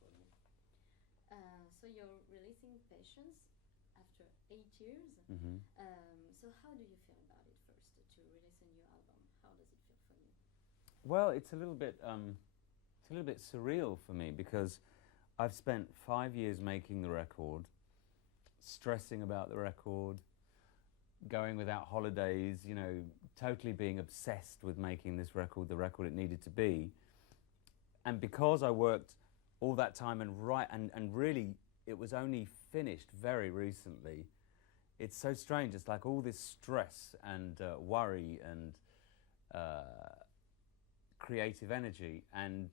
for me. So you're releasing Patience after 8 years. So how do you feel about it first to release a new album? How does it feel for you? Well, it's a little bit surreal for me because I've spent 5 years making the record, stressing about the record, going without holidays, you know, totally being obsessed with making this record the record it needed to be. And because I worked all that time and really it was only finished very recently, it's so strange. It's like all this stress and worry and creative energy, and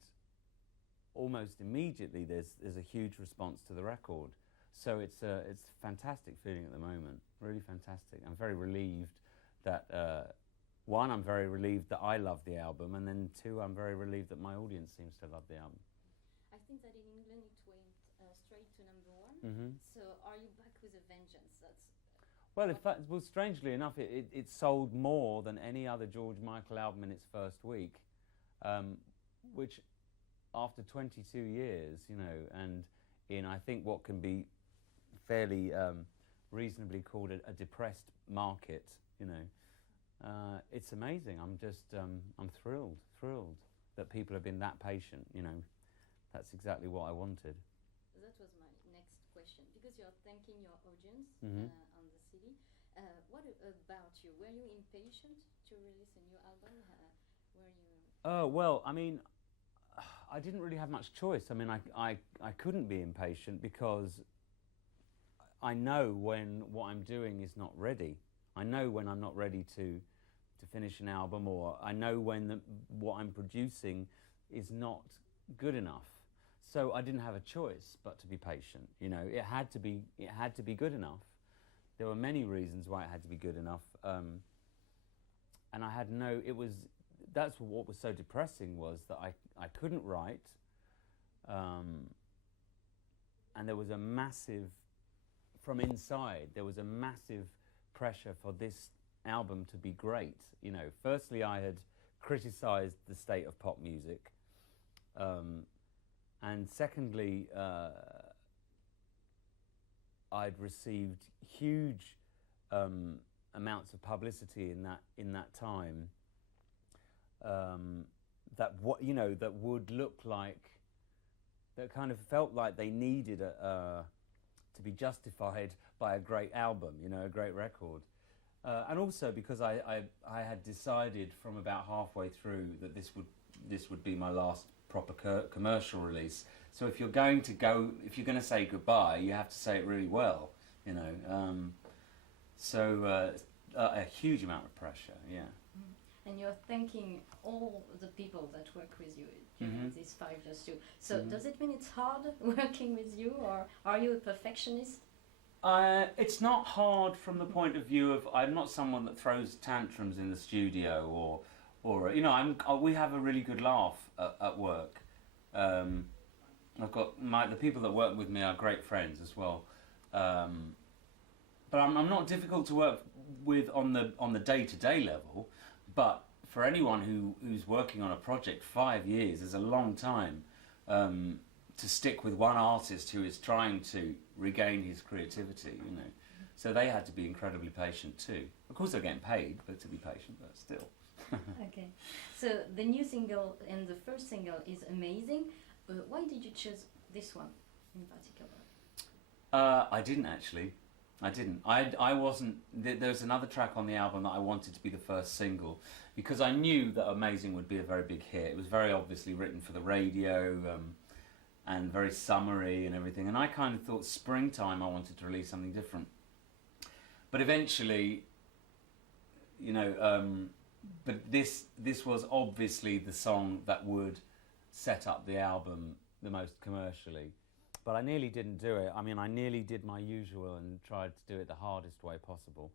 almost immediately there's a huge response to the record. So it's a fantastic feeling at the moment, really fantastic. I'm very relieved that, one, I'm very relieved that I love the album, and then two, I'm very relieved that my audience seems to love the album. I think that in England it went straight to #1. So are you back with a vengeance? That's well, in fact, well, strangely enough, it sold more than any other George Michael album in its first week, which after 22 years, you know, and in I think what can be fairly reasonably called a depressed market, you know, it's amazing. I'm just I'm thrilled that people have been that patient. You know, that's exactly what I wanted. That was my next question, because you're thanking your audience on the CD. What about you? Were you impatient to release a new album? Were you? Oh well, I mean, I didn't really have much choice. I mean, I couldn't be impatient because I know when what I'm doing is not ready. I know when I'm not ready to finish an album, or I know when what I'm producing is not good enough. So I didn't have a choice but to be patient. You know, it had to be good enough. There were many reasons why it had to be good enough, and I had no. That's what was so depressing, was that I couldn't write, and there was a massive, from inside, there was a massive pressure for this album to be great. You know, firstly, I had criticised the state of pop music, and secondly, I'd received huge amounts of publicity in that time. That would look like, that kind of felt like they needed to be justified by a great album, you know, a great record. And also because I had decided from about halfway through that this would be my last proper commercial release. So if you're going to say goodbye, you have to say it really well, you know. So a huge amount of pressure, yeah. And you're thanking all the people that work with you during these 5 years too. So does it mean it's hard working with you, or are you a perfectionist? It's not hard from the point of view of, I'm not someone that throws tantrums in the studio, or you know, we have a really good laugh at work. I've got the people that work with me are great friends as well. But I'm not difficult to work with on the day-to-day level. But for anyone who's working on a project, 5 years is a long time to stick with one artist who is trying to regain his creativity, you know. So they had to be incredibly patient too. Of course they're getting paid, but to be patient, but still. Okay. So the new single and the first single is amazing. Why did you choose this one in particular? I didn't actually. I didn't. I wasn't. There's another track on the album that I wanted to be the first single, because I knew that Amazing would be a very big hit. It was very obviously written for the radio, and very summery and everything. And I kind of thought springtime I wanted to release something different. But eventually, you know, but this was obviously the song that would set up the album the most commercially. But I nearly didn't do it. I mean, I nearly did my usual and tried to do it the hardest way possible.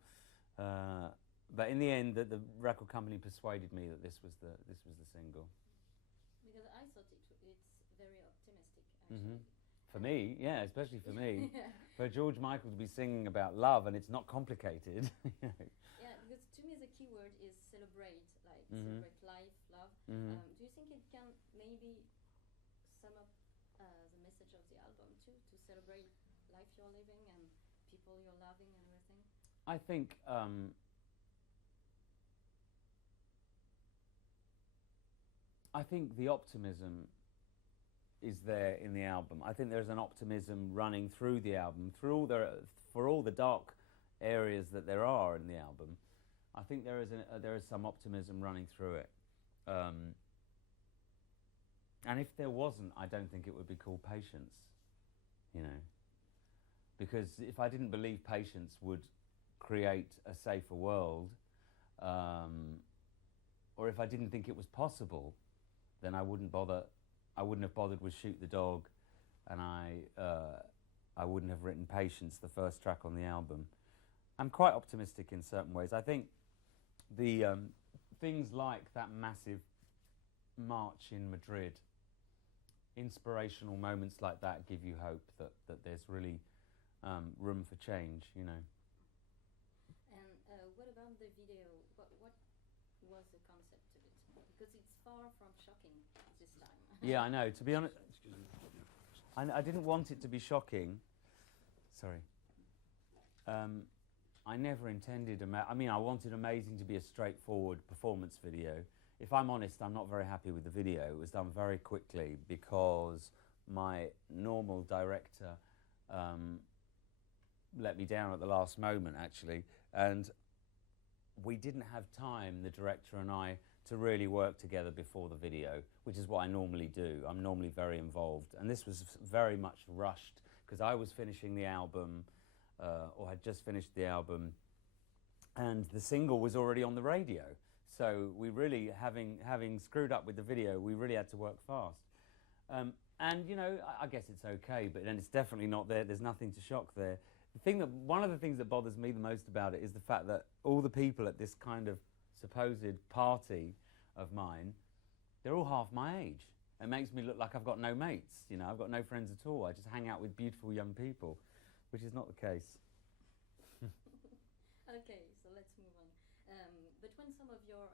But in the end, the record company persuaded me that this was the single. Because I thought it's very optimistic, actually. For me, yeah, especially for me. Yeah. For George Michael to be singing about love, and it's not complicated. Yeah, because to me the key word is celebrate, like celebrate life, love. Do you think it can maybe sum up the message of the album too, to celebrate life you're living and people you're loving and everything? I think the optimism is there in the album. I think there's an optimism running through the album, for all the dark areas that there are in the album. I think there is some optimism running through it. And if there wasn't, I don't think it would be called Patience, you know. Because if I didn't believe patience would create a safer world, or if I didn't think it was possible, then I wouldn't have bothered with Shoot the Dog, and I wouldn't have written Patience, the first track on the album. I'm quite optimistic in certain ways. I think the things like that massive march in Madrid, inspirational moments like that give you hope that there's really room for change, you know. And what about the video? What was the concept of it? Because it's far from shocking this time. Yeah, I know. To be honest, I didn't want it to be shocking. Sorry. I never intended... I wanted Amazing to be a straightforward performance video. If I'm honest, I'm not very happy with the video. It was done very quickly because my normal director let me down at the last moment, actually. And we didn't have time, the director and I, to really work together before the video, which is what I normally do. I'm normally very involved. And this was very much rushed because I was finishing the album, or had just finished the album, and the single was already on the radio. So we really, having screwed up with the video, we really had to work fast. And, you know, I guess it's okay, but then it's definitely not there. There's nothing to shock there. One of the things that bothers me the most about it is the fact that all the people at this kind of supposed party of mine, they're all half my age. It makes me look like I've got no mates, you know, I've got no friends at all. I just hang out with beautiful young people, which is not the case. Okay, so let's move on. But when some of your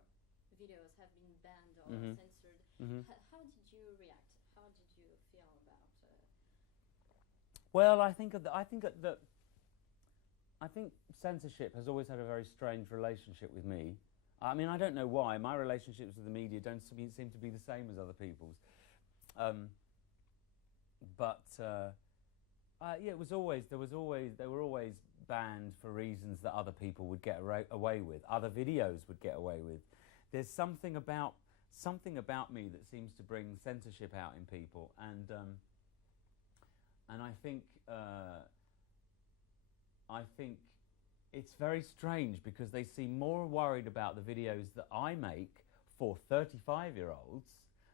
videos have been banned or censored, how did you react? How did you feel about? Well, I think censorship has always had a very strange relationship with me. I mean, I don't know why. My relationships with the media don't seem to be the same as other people's. Yeah, they were always banned for reasons that other people would get away with, other videos would get away with. There's something about me that seems to bring censorship out in people, and I think it's very strange because they seem more worried about the videos that I make for 35-year-olds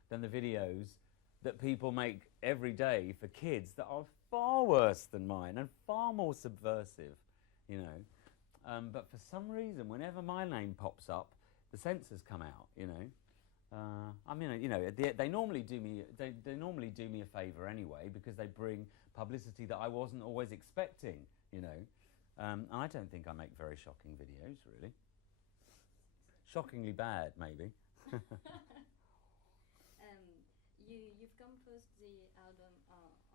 than the videos that people make every day for kids that are far worse than mine and far more subversive, you know. But for some reason, whenever my name pops up, the censors come out, you know. I mean, you know, they normally do me a favour anyway because they bring publicity that I wasn't always expecting, you know. And I don't think I make very shocking videos, really. Shockingly bad, maybe. You've composed the album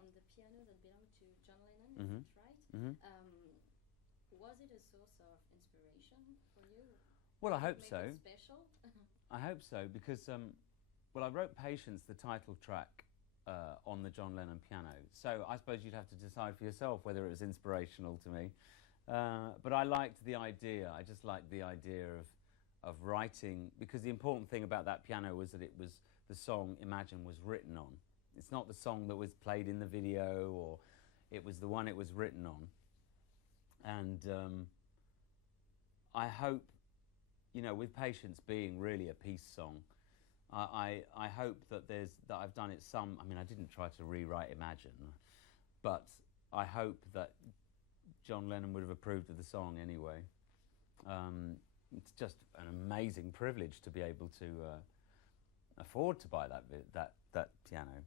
on the piano that belonged to John Lennon, is that right? Was it a source of inspiration for you? Well, I hope so. It special? I hope so, because I wrote Patience, the title track, on the John Lennon piano. So I suppose you'd have to decide for yourself whether it was inspirational to me. But I liked the idea. I just liked the idea of writing, because the important thing about that piano was that it was the song Imagine was written on. It's not the song that was played in the video, or it was the one it was written on. And I hope, you know, with Patience being really a peace song, I hope that I've done it some. I mean, I didn't try to rewrite Imagine, but I hope that John Lennon would have approved of the song anyway. It's just an amazing privilege to be able to afford to buy that piano.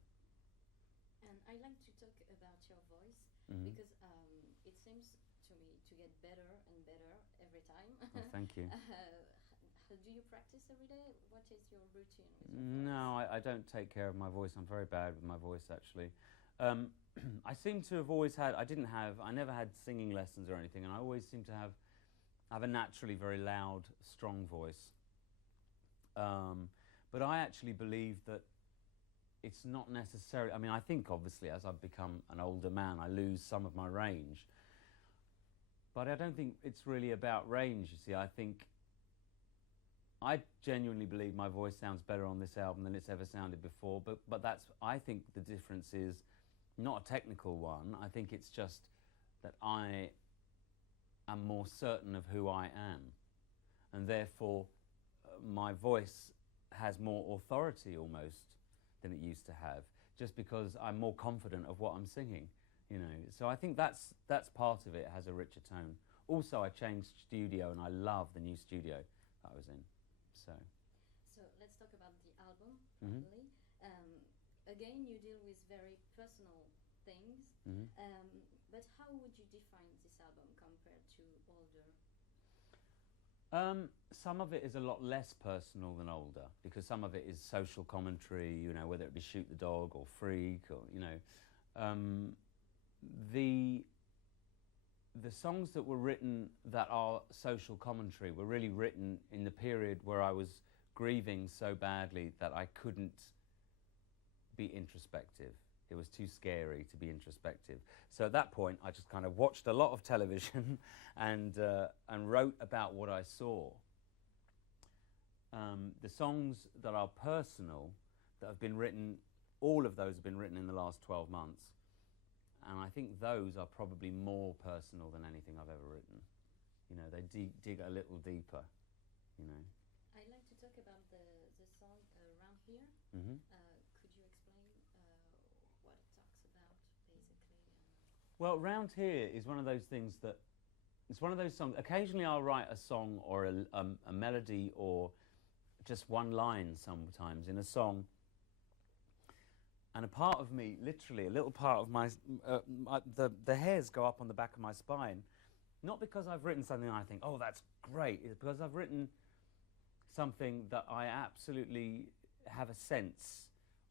And I like to talk about your voice because it seems to me to get better and better every time. Oh, thank you. Do you practice every day? What is your routine with your voice? No, I don't take care of my voice. I'm very bad with my voice, actually. I seem to have always had. I never had singing lessons or anything, and I always seem to have a naturally very loud, strong voice. But I actually believe that it's not necessary. I mean, I think obviously as I've become an older man, I lose some of my range. But I don't think it's really about range, you see. I genuinely believe my voice sounds better on this album than it's ever sounded before, but I think the difference is not a technical one. I think it's just that I am more certain of who I am, and therefore my voice has more authority almost than it used to have, just because I'm more confident of what I'm singing, you know. So I think that's part of it. It has a richer tone. Also, I changed studio, and I love the new studio that I was in. So let's talk about the album Mhm. properly. Again, you deal with very personal things, Mhm. but how would you define this album compared to older? Some of it is a lot less personal than older, because some of it is social commentary, you know, whether it be Shoot the Dog or Freak, or, you know. The songs that were written that are social commentary were really written in the period where I was grieving so badly that I couldn't be introspective. It was too scary to be introspective. So at that point, I just kind of watched a lot of television and wrote about what I saw. The songs that are personal, that have been written, all of those have been written in the last 12 months. And I think those are probably more personal than anything I've ever written. You know, they dig a little deeper, you know. I'd like to talk about the song Around Here. Mm-hmm. Could you explain what it talks about, basically? Well, Round Here is one of those things that, it's one of those songs, occasionally I'll write a song or a melody or just one line sometimes in a song, and a part of me, literally a little part of the hairs go up on the back of my spine, not because I've written something and I think, oh, that's great, it's because I've written something that I absolutely have a sense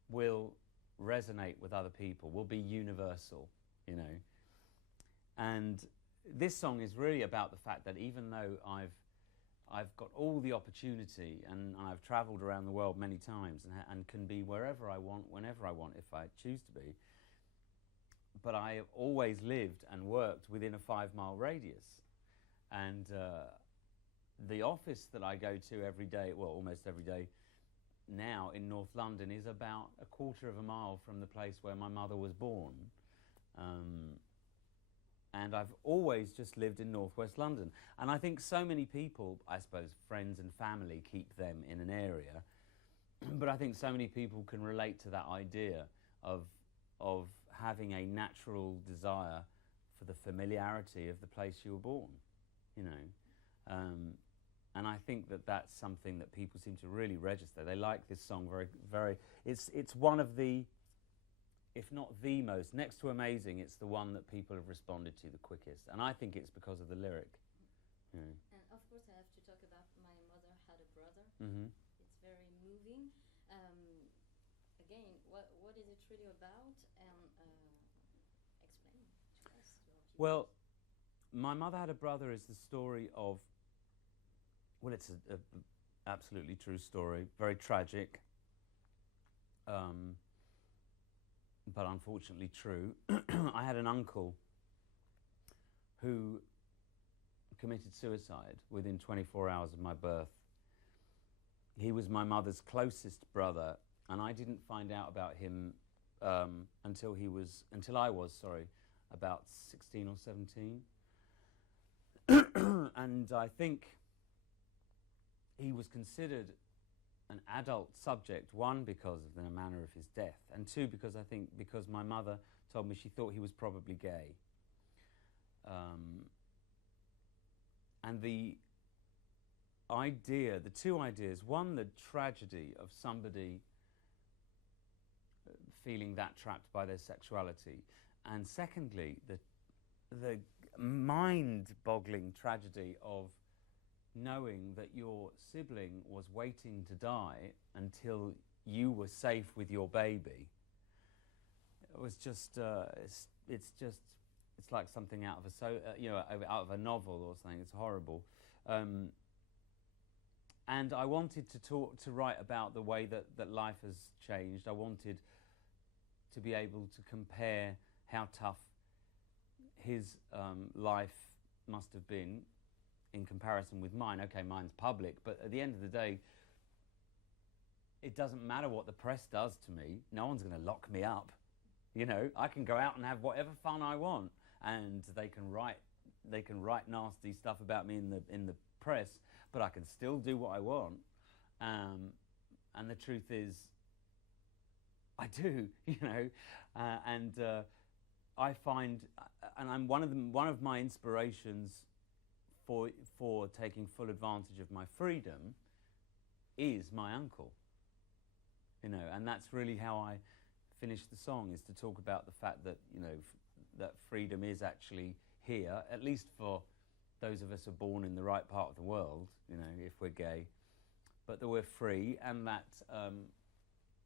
will resonate with other people, will be universal, you know. And this song is really about the fact that even though I've got all the opportunity and I've travelled around the world many times and can be wherever I want, whenever I want, if I choose to be, but I have always lived and worked within a 5-mile radius. And the office that I go to every day, well, almost every day now in North London, is about a quarter of a mile from the place where my mother was born. And I've always just lived in northwest London. And I think so many people, I suppose friends and family keep them in an area, but I think so many people can relate to that idea of having a natural desire for the familiarity of the place you were born, you know. And I think that that's something that people seem to really register. They like this song very, very. It's one of the, if not the most, next to Amazing, it's the one that people have responded to the quickest. And I think it's because of the lyric. You know. And of course I have to talk about My Mother Had a Brother. Mm-hmm. It's very moving. Again, what is it really about? And explain to us. Well, My Mother Had a Brother is the story of, well, it's a absolutely true story, very tragic, but unfortunately true. I had an uncle who committed suicide within 24 hours of my birth. He was my mother's closest brother, and I didn't find out about him until I was about 16 or 17. And I think he was considered an adult subject, one, because of the manner of his death, and two, because my mother told me she thought he was probably gay. And the two ideas, one, the tragedy of somebody feeling that trapped by their sexuality, and secondly, the mind-boggling tragedy of knowing that your sibling was waiting to die until you were safe with your baby. was just it's like something out of out of a novel or something. It's horrible. And I wanted to write about the way that life has changed. I wanted to be able to compare how tough his life must have been in comparison with mine. Okay, mine's public, but at the end of the day, it doesn't matter what the press does to me. No one's going to lock me up. I can go out and have whatever fun I want, and they can write nasty stuff about me in the press, but I can still do what I want. And the truth is, I do. I find, and I'm one of my inspirations for taking full advantage of my freedom is my uncle. And that's really how I finish the song, is to talk about the fact that that freedom is actually here, at least for those of us who are born in the right part of the world, if we're gay, but that we're free, and that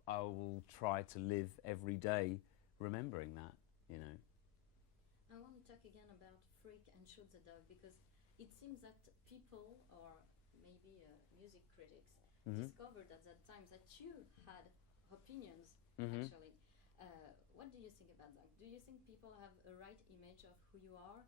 I will try to live every day remembering that. I want to talk again about Freak and Shoot the Dog, because it seems that people, or maybe music critics, discovered at that time that you had opinions, actually. What do you think about that? Do you think people have a right image of who you are?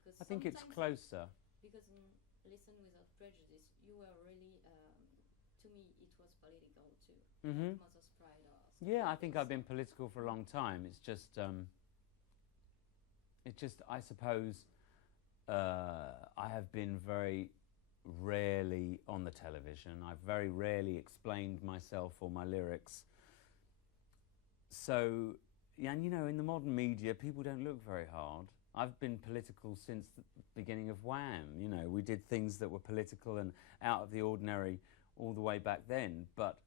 Because I think it's closer. Because in Listen Without Prejudice, you were really, to me, it was political too. Like Mother's Pride or something. Yeah, I think I've been political for a long time. It's just, I suppose, I have been very rarely on the television. I've very rarely explained myself or my lyrics. So, yeah, and in the modern media, people don't look very hard. I've been political since the beginning of Wham. We did things that were political and out of the ordinary all the way back then. But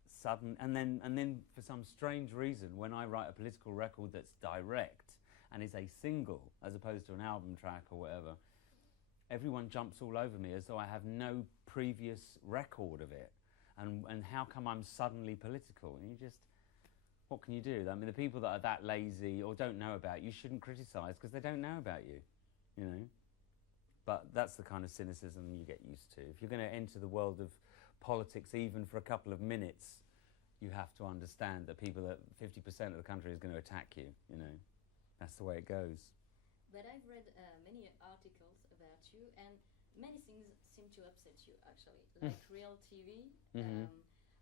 and then for some strange reason, when I write a political record that's direct and is a single as opposed to an album track or whatever, everyone jumps all over me as though I have no previous record of it. And how come I'm suddenly political? And what can you do? I mean, the people that are that lazy or don't know about you shouldn't criticise, because they don't know about you, But that's the kind of cynicism you get used to. If you're going to enter the world of politics even for a couple of minutes, you have to understand that 50% of the country is going to attack you, That's the way it goes. But I've read many articles about you, and many things seem to upset you, actually, like real TV,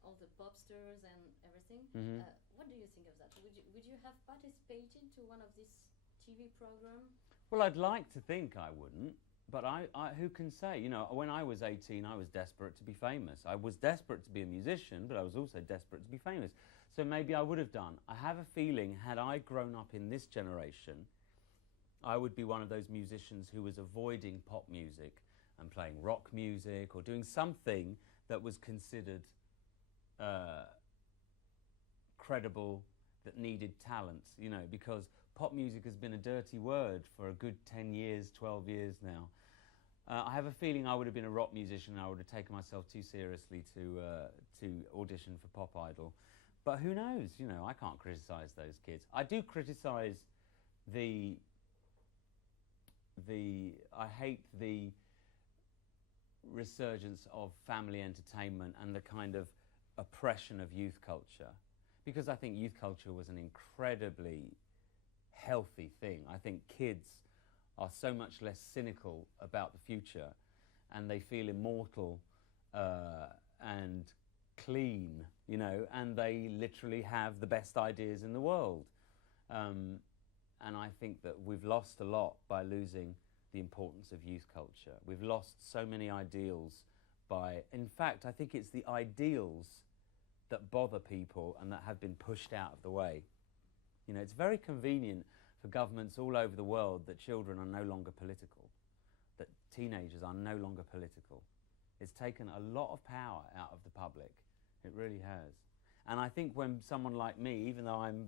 all the pop stars and everything. What do you think of that? Would you have participated to one of these TV programs? Well, I'd like to think I wouldn't, but I who can say? When I was 18, I was desperate to be famous. I was desperate to be a musician, but I was also desperate to be famous. So maybe I would have done. I have a feeling, had I grown up in this generation, I would be one of those musicians who was avoiding pop music and playing rock music or doing something that was considered credible, that needed talent, because pop music has been a dirty word for a good 10 years, 12 years now. I have a feeling I would have been a rock musician and I would have taken myself too seriously to audition for Pop Idol. But who knows, I can't criticise those kids. I do criticise I hate the resurgence of family entertainment and the kind of oppression of youth culture, because I think youth culture was an incredibly healthy thing. I think kids are so much less cynical about the future, and they feel immortal and clean, and they literally have the best ideas in the world. And I think that we've lost a lot by losing the importance of youth culture. We've lost so many ideals in fact, I think it's the ideals that bother people and that have been pushed out of the way. It's very convenient for governments all over the world that children are no longer political, that teenagers are no longer political. It's taken a lot of power out of the public. It really has. And I think when someone like me, even though I'm,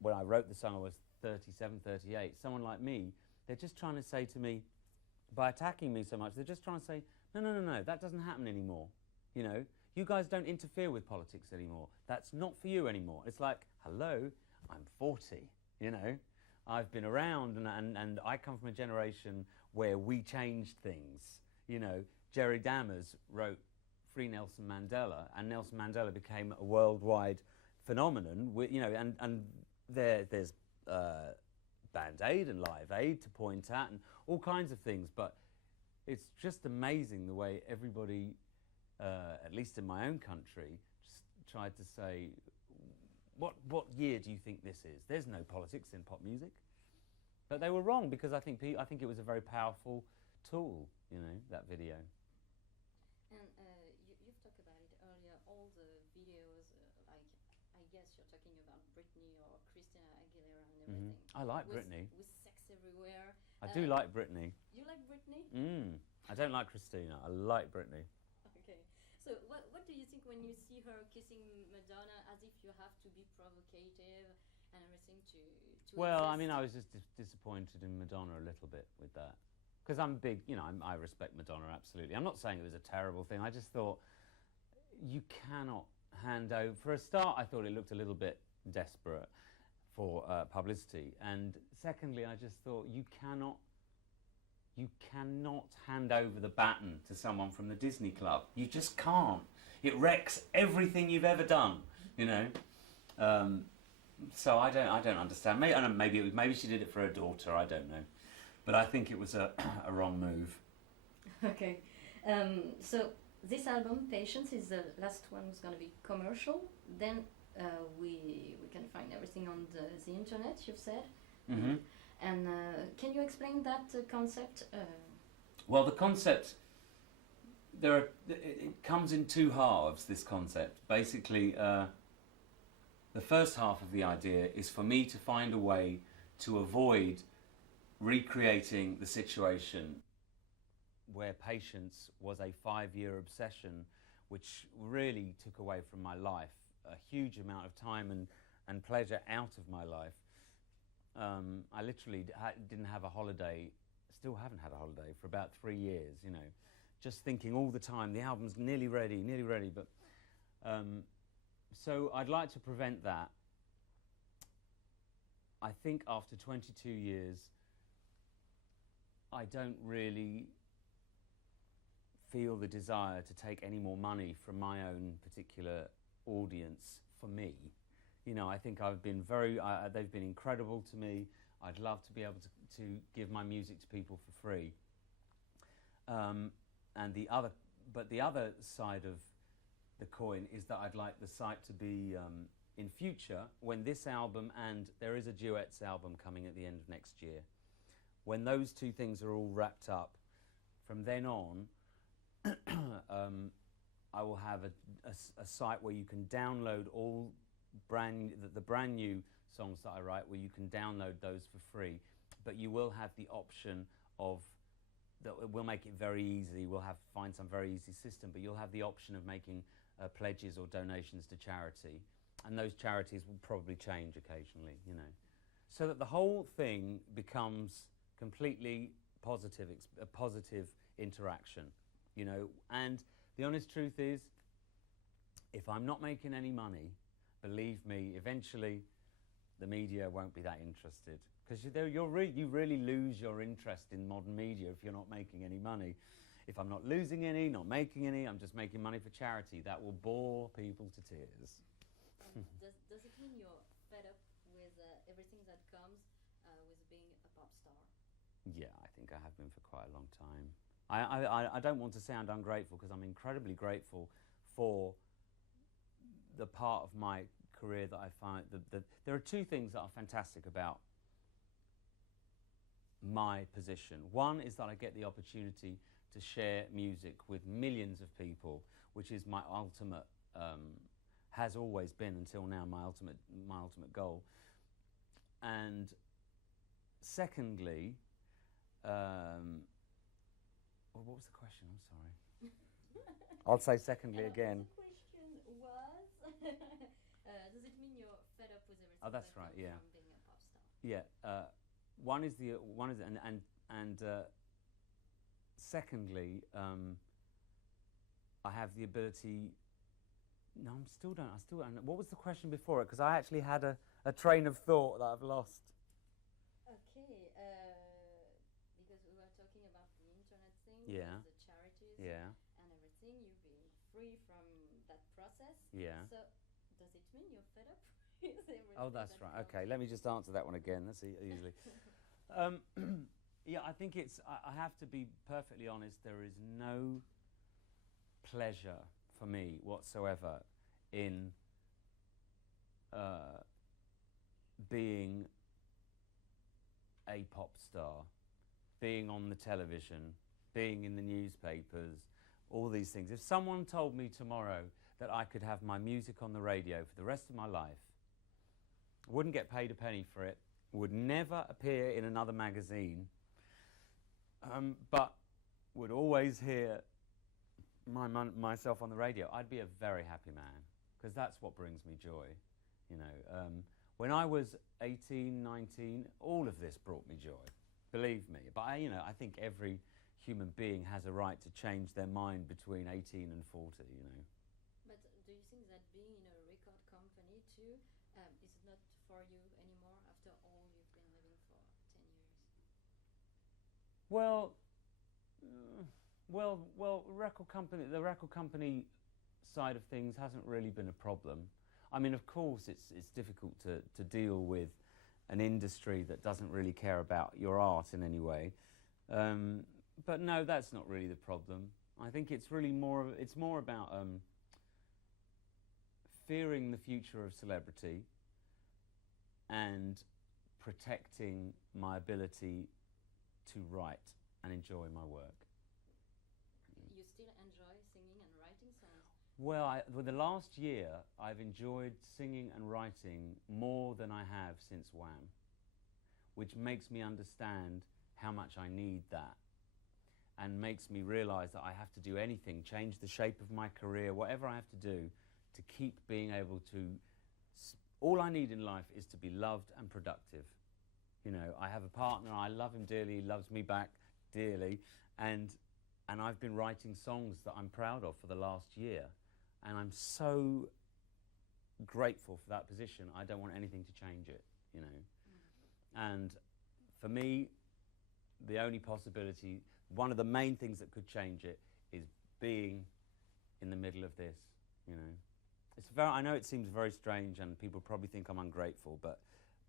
when I wrote the song I was 37, 38, someone like me, they're just trying to say to me, by attacking me so much, they're just trying to say, no, that doesn't happen anymore. You guys don't interfere with politics anymore. That's not for you anymore. It's like, hello, I'm 40, you know. I've been around, and I come from a generation where we changed things. You know, Jerry Dammers wrote Free Nelson Mandela, and Nelson Mandela became a worldwide phenomenon. You know, and there's Band Aid and Live Aid to point at, and all kinds of things. But it's just amazing the way everybody, at least in my own country, just tried to say, what year do you think this is? There's no politics in pop music. But they were wrong, because I think it was a very powerful tool, you know, that video. And you've talked about it earlier, all the videos, like, I guess you're talking about Britney or Christina Aguilera and everything. I like Britney. With sex everywhere. I do like Britney. You like Britney? I don't like Christina. I like Britney. Okay. So what do you think when you see her kissing Madonna, as if you have to be provocative and everything to Well, exist? I mean, I was just disappointed in Madonna a little bit with that. Because I'm big, you know, I respect Madonna, absolutely. I'm not saying it was a terrible thing. I just thought you cannot hand over. For a start, I thought it looked a little bit desperate for publicity. And secondly, I just thought you cannot hand over the baton to someone from the Disney Club. You just can't. It wrecks everything you've ever done, you know. So I don't understand. Maybe she did it for her daughter. I don't know, but I think it was a wrong move. Okay, so this album, Patience, is the last one. Who's going to be commercial. Then we can find everything on the internet. You've said. Mm-hmm. And can you explain that concept? Well, the concept, it comes in two halves, this concept. Basically, the first half of the idea is for me to find a way to avoid recreating the situation where Patience was a 5-year obsession, which really took away from my life a huge amount of time and pleasure out of my life. I literally didn't have a holiday, still haven't had a holiday for about 3 years, you know, just thinking all the time, the album's nearly ready, but so I'd like to prevent that. I think after 22 years, I don't really feel the desire to take any more money from my own particular audience for me. You know, I think I've been they've been incredible to me. I'd love to be able to give my music to people for free. And the other side of the coin is that I'd like the site to be, in future, when this album, and there is a duets album coming at the end of next year, when those two things are all wrapped up, from then on, I will have a site where you can download all the brand new songs that I write, where you can download those for free, but you will have the option of that. We'll make it very easy. We'll find some very easy system, but you'll have the option of making pledges or donations to charity, and those charities will probably change occasionally, you know, so that the whole thing becomes completely positive, a positive interaction, you know. And the honest truth is, if I'm not making any money, believe me, eventually the media won't be that interested, because you really lose your interest in modern media if you're not making any money. If I'm not losing any, not making any, I'm just making money for charity, that will bore people to tears. Does it mean you're fed up with everything that comes with being a pop star? Yeah, I think I have been for quite a long time. I don't want to sound ungrateful, because I'm incredibly grateful for the part of my career that I find that there are two things that are fantastic about my position. One is that I get the opportunity to share music with millions of people, which is my ultimate, has always been until now, my ultimate goal. And secondly, what was the question? I'm sorry. I'll say secondly again. The question was, does it mean you're fed up with everything? Oh, that's that right. comes Yeah. From being a pop star? Yeah. One is secondly, I have the ability. No, I still don't. What was the question before it? Because I actually had a train of thought that I've lost. Okay, because we were talking about the internet thing, Yeah. the charities, Yeah. and everything. You being free from that process. Yeah. So, does it mean you're fed up with everything? Oh, that's that right. comes? Okay, let me just answer that one again. That's easily. Yeah, I think it's. I have to be perfectly honest. There is no pleasure for me whatsoever in being a pop star, being on the television, being in the newspapers, all these things. If someone told me tomorrow that I could have my music on the radio for the rest of my life, wouldn't get paid a penny for it, would never appear in another magazine, but would always hear myself on the radio, I'd be a very happy man, because that's what brings me joy. You know, when I was 18, 19, all of this brought me joy, believe me. But I think every human being has a right to change their mind between 18 and 40, you know. But do you think that being in a record company too is not for you anymore after all you've been living for 10 years? Well, the record company side of things hasn't really been a problem. I mean, of course, it's difficult to deal with an industry that doesn't really care about your art in any way. But no, that's not really the problem. I think it's really more about fearing the future of celebrity and protecting my ability to write and enjoy my work. You still enjoy singing and writing songs? Well, for the last year, I've enjoyed singing and writing more than I have since Wham, which makes me understand how much I need that, and makes me realise that I have to do anything, change the shape of my career, whatever I have to do to keep being able to... All I need in life is to be loved and productive. You know, I have a partner, I love him dearly, he loves me back dearly, and I've been writing songs that I'm proud of for the last year, and I'm so grateful for that position. I don't want anything to change it, you know. And for me, the only possibility, one of the main things that could change it is being in the middle of this, you know. I know it seems very strange and people probably think I'm ungrateful, but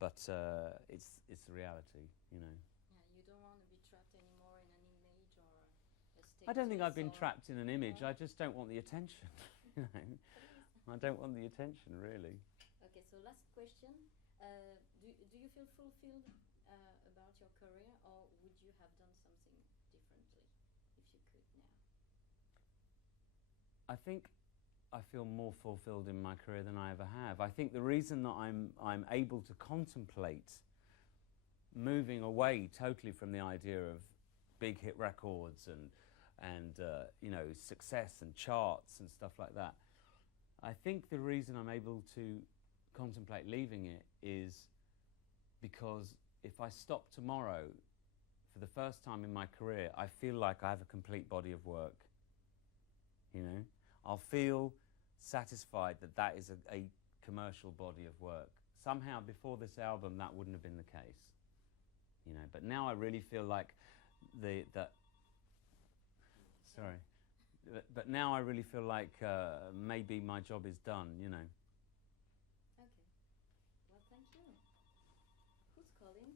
it's the reality, you know. Yeah, you don't want to be trapped anymore in an image or a status. I don't think I've been trapped in an image. I just don't want the attention. You know, I don't want the attention, really. Okay, so last question: do you feel fulfilled about your career, or would you have done something differently if you could now? I think I feel more fulfilled in my career than I ever have. I think the reason that I'm able to contemplate moving away totally from the idea of big hit records and you know, success and charts and stuff like that. I think the reason I'm able to contemplate leaving it is because if I stop tomorrow, for the first time in my career, I feel like I have a complete body of work. You know, I'll feel satisfied that that is a commercial body of work. Somehow before this album that wouldn't have been the case. You know, but now I really feel like but now I really feel like maybe my job is done, you know. Okay. Well, thank you. Who's calling?